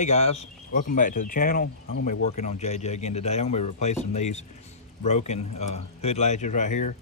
Hey guys, welcome back to the channel. I'm gonna be working on JJ again today. I'm gonna be replacing these broken hood latches right here.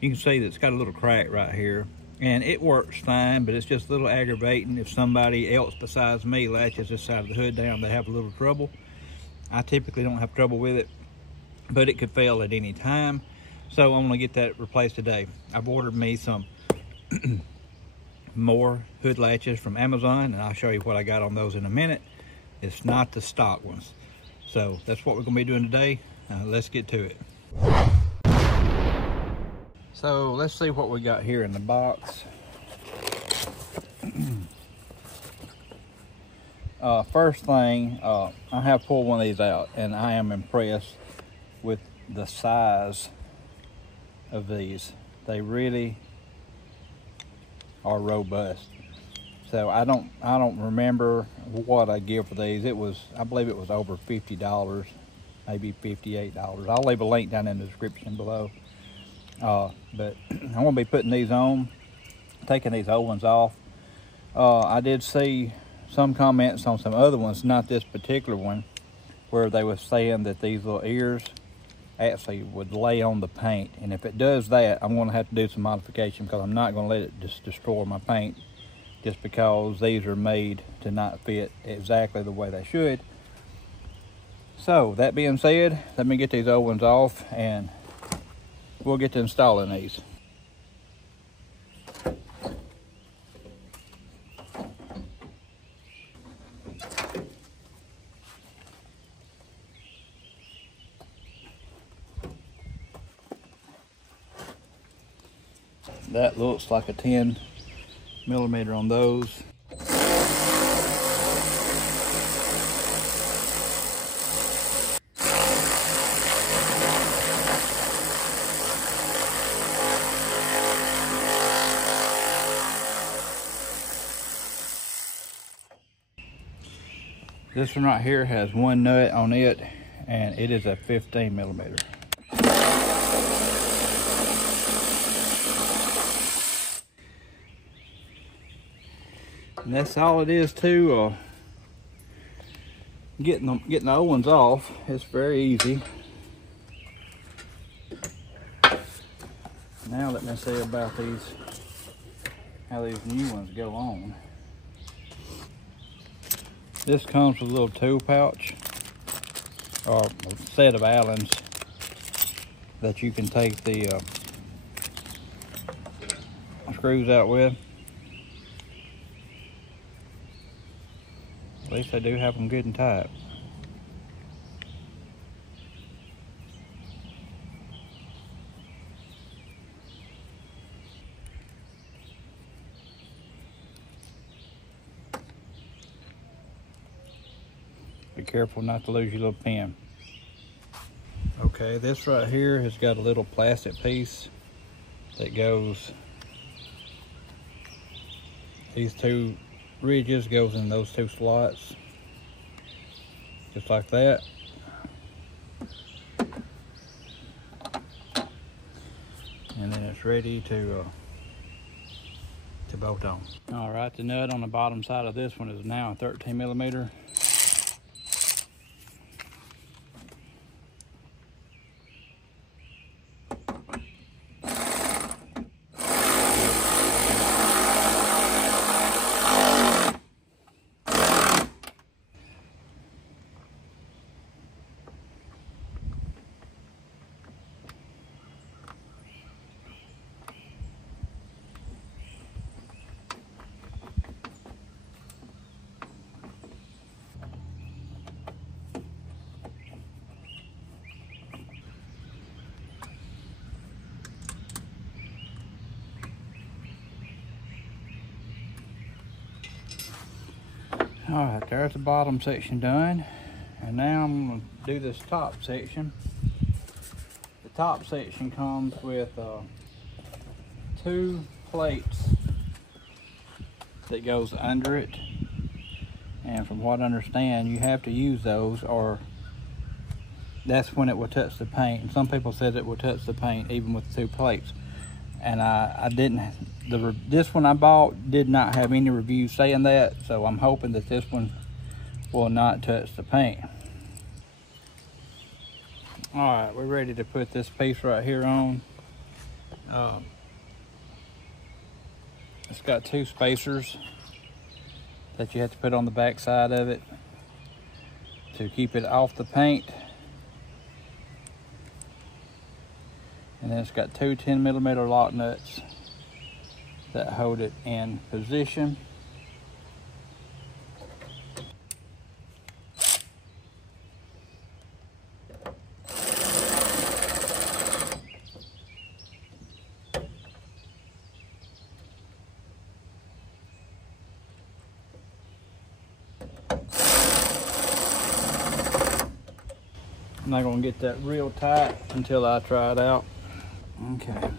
You can see that it's got a little crack right here, and it works fine, but it's just a little aggravating. If somebody else besides me latches this side of the hood down, they have a little trouble. I typically don't have trouble with it, but it could fail at any time. So I'm gonna get that replaced today. I've ordered me some more hood latches from Amazon, and I'll show you what I got on those in a minute. It's not the stock ones. So that's what we're gonna be doing today. Let's get to it. So let's see what we got here in the box. First thing, I have pulled one of these out, and I am impressed with the size of these. They really are robust. So I don't remember what I give for these. I believe it was over $50, maybe $58. I'll leave a link down in the description below. But I'm gonna be putting these on, taking these old ones off. I did see some comments on some other ones, not this particular one, where they were saying that these little ears actually would lay on the paint. And if it does that, I'm gonna have to do some modification, because I'm not gonna let it just destroy my paint, just because these are made to not fit exactly the way they should. So that being said, let me get these old ones off and we'll get to installing these. That looks like a 10mm on those. This one right here has one nut on it, and it is a 15mm. And that's all it is to getting the old ones off. It's very easy. Now let me say about these, how these new ones go on. This comes with a little tool pouch, or a set of Allens that you can take the screws out with. At least they do have them good and tight. Be careful not to lose your little pin. Okay, this right here has got a little plastic piece that goes, these two ridges goes in those two slots, just like that. And then it's ready to bolt on. All right, the nut on the bottom side of this one is now a 13mm. All right, there's the bottom section done. And now I'm gonna do this top section. The top section comes with 2 plates that goes under it. And from what I understand, you have to use those, or that's when it will touch the paint. And some people said it will touch the paint even with 2 plates. And I didn't, this one I bought did not have any reviews saying that, so I'm hoping that this one will not touch the paint. All right, we're ready to put this piece right here on. It's got 2 spacers that you have to put on the back side of it to keep it off the paint. And then it's got 2 10mm lock nuts that hold it in position. I'm not gonna get that real tight until I try it out. Okay.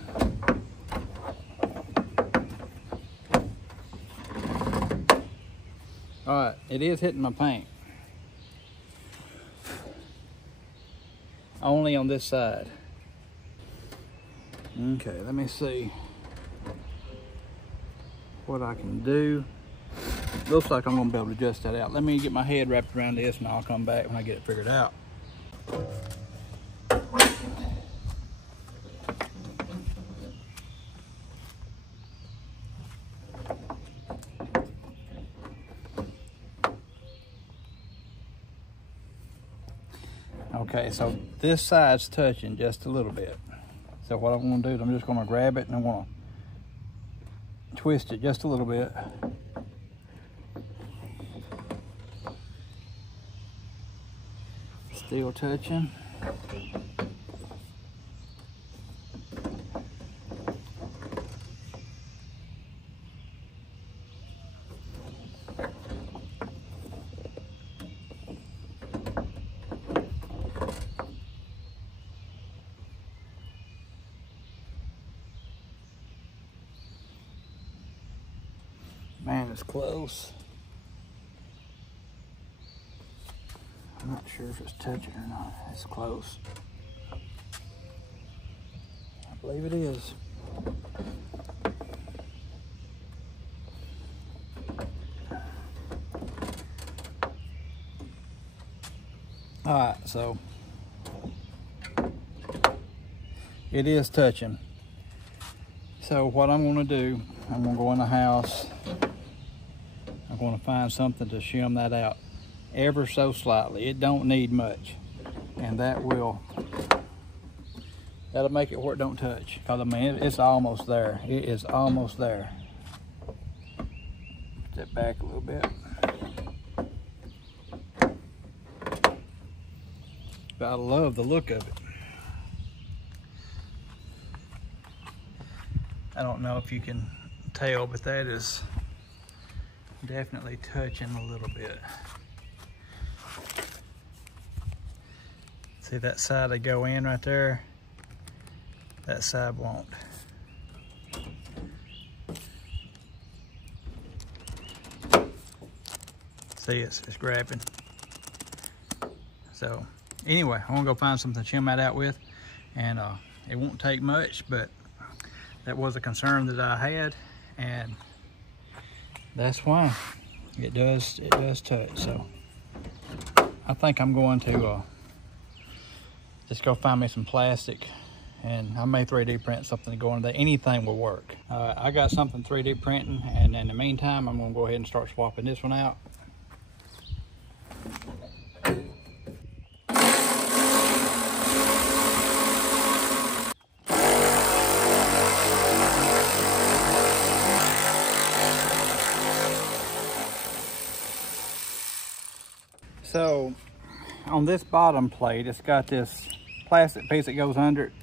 All right, it is hitting my paint. Only on this side. Okay, let me see what I can do. Looks like I'm gonna be able to adjust that out. Let me get my head wrapped around this and I'll come back when I get it figured out. Okay, so this side's touching just a little bit. So what I'm gonna do is I'm just gonna grab it and I'm gonna twist it just a little bit. Still touching. Man, it's close. I'm not sure if it's touching or not. It's close. I believe it is. All right, so it is touching. So what I'm gonna do, I'm gonna go in the house. I'm gonna find something to shim that out ever so slightly. It don't need much. And that'll make it where it don't touch. Cause I mean, it's almost there. It is almost there. Step back a little bit. But I love the look of it. I don't know if you can tell, but that is definitely touching a little bit. See that side they go in right there? That side won't. See, it's grabbing. So anyway, I'm gonna go find something to shim that out with, and it won't take much, but that was a concern that I had, and that's why it does touch. So I think I'm going to just go find me some plastic, and I may 3D print something to go into there. Anything will work. I got something 3D printing, and in the meantime, I'm gonna go ahead and start swapping this one out. So on this bottom plate, it's got this plastic piece that goes under it.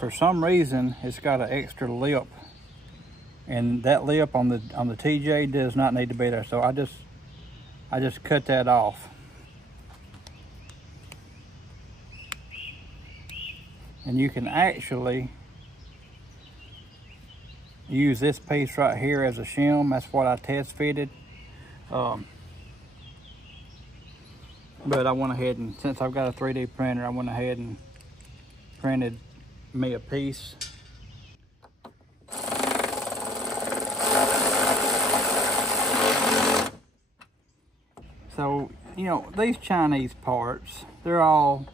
For some reason, it's got an extra lip, and that lip on the TJ does not need to be there. So I just cut that off. And you can actually use this piece right here as a shim. That's what I test fitted. But I went ahead and, since I've got a 3D printer, I went ahead and printed me a piece. So, you know, these Chinese parts, they're all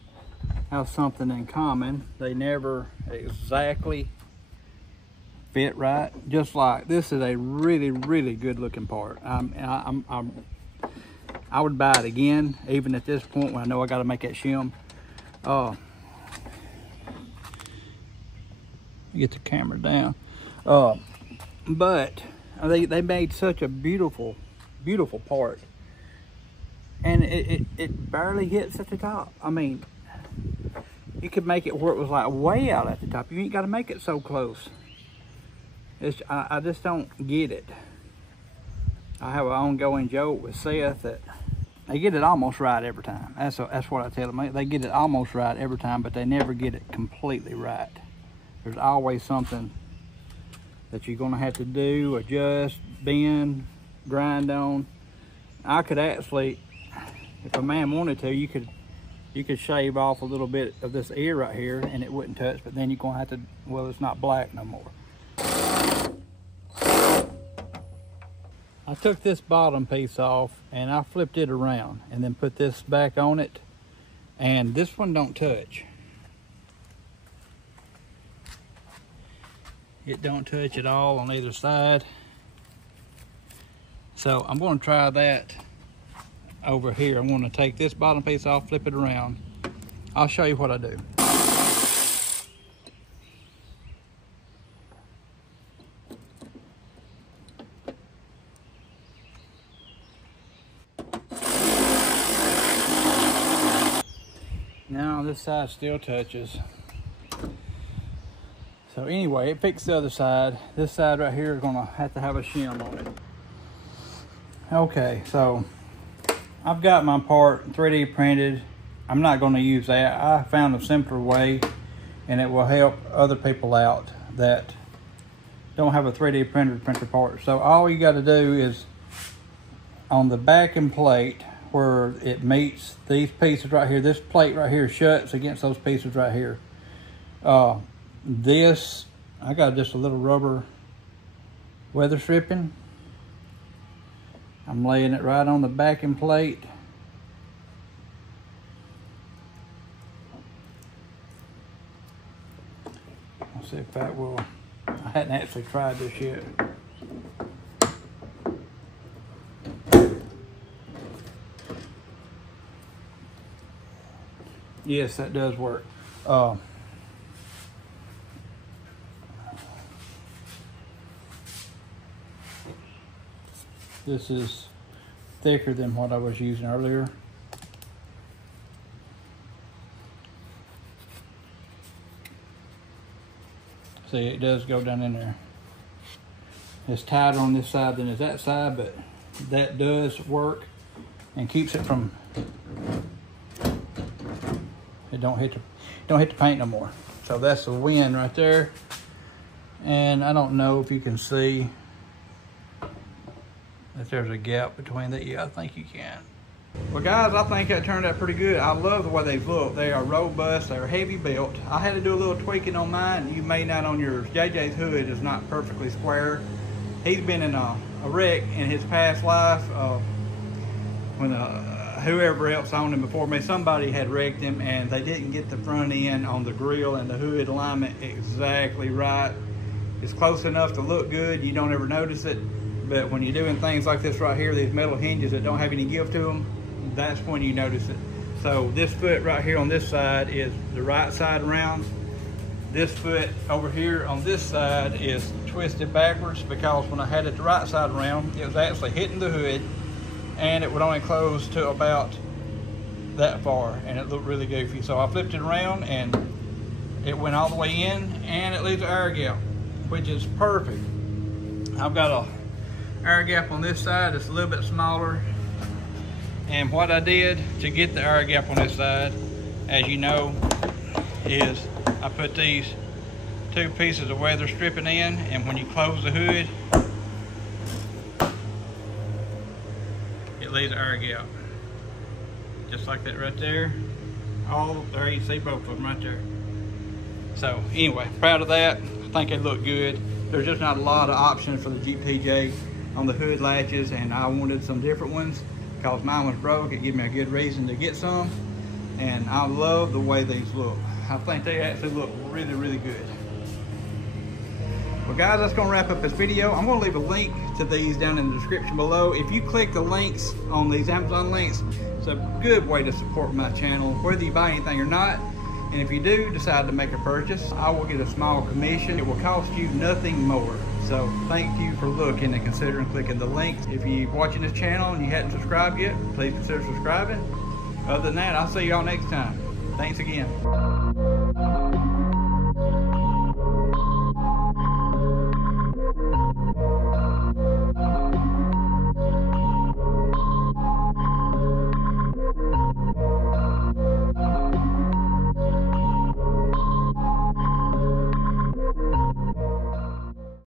have something in common. They never exactly fit right. Just like this is a really, really good looking part. I would buy it again, even at this point when I know I got to make that shim. Get the camera down. But they made such a beautiful, beautiful part, and it barely hits at the top. I mean, you could make it where it was like way out at the top. You ain't got to make it so close. I just don't get it. I have an ongoing joke with Seth that they get it almost right every time. That's what I tell them. They get it almost right every time, but they never get it completely right. There's always something that you're gonna have to do, adjust, bend, grind on. I could actually, if a man wanted to, you could shave off a little bit of this ear right here and it wouldn't touch, but then you're gonna have to, well, it's not black no more. I took this bottom piece off and I flipped it around and then put this back on it, and this one don't touch. It don't touch at all on either side. So I'm going to try that over here. I'm going to take this bottom piece off, flip it around. I'll show you what I do. Now this side still touches. So anyway, it fixed the other side. This side right here is gonna have to have a shim on it. Okay, so I've got my part 3D printed. I'm not gonna use that. I found a simpler way, and it will help other people out that don't have a 3D printer to print their part. So all you gotta do is on the backing plate where it meets these pieces right here, this plate right here shuts against those pieces right here. This, I got just a little rubber weather stripping. I'm laying it right on the backing plate. I'll see if that will, I hadn't actually tried this yet. Yes, that does work. This is thicker than what I was using earlier. See, it does go down in there. It's tighter on this side than it's that side, but that does work and keeps it from, it don't hit the paint no more. So that's the win right there. And I don't know if you can see if there's a gap between that. Yeah, I think you can. Well guys, I think that turned out pretty good. I love the way they look. They are robust, they're heavy built. I had to do a little tweaking on mine. You may not on yours. JJ's hood is not perfectly square. He's been in a wreck in his past life. When whoever else owned him before me, somebody had wrecked him and they didn't get the front end on the grill and the hood alignment exactly right. It's close enough to look good, you don't ever notice it. But when you're doing things like this right here, these metal hinges that don't have any give to them, that's when you notice it. So this foot right here on this side is the right side around. This foot over here on this side is twisted backwards because when I had it the right side around, it was actually hitting the hood and it would only close to about that far and it looked really goofy. So I flipped it around and it went all the way in and it leaves an air gap, which is perfect. I've got a air gap on this side. It's a little bit smaller, and what I did to get the air gap on this side, as you know, is I put these two pieces of weather stripping in, and when you close the hood, it leaves an air gap just like that right there. All there, you see both of them right there. So anyway, proud of that. I think they look good. There's just not a lot of options for the Jeep TJ on the hood latches, and I wanted some different ones. because mine was broke. It gave me a good reason to get some, and I love the way these look. I think they actually look really, really good. Well guys, that's gonna wrap up this video. I'm gonna leave a link to these down in the description below. If you click the links on these Amazon links, it's a good way to support my channel, whether you buy anything or not. And if you do decide to make a purchase, I will get a small commission. It will cost you nothing more. So thank you for looking and considering clicking the links. If you're watching this channel and you hadn't subscribed yet, please consider subscribing. Other than that, I'll see y'all next time. Thanks again.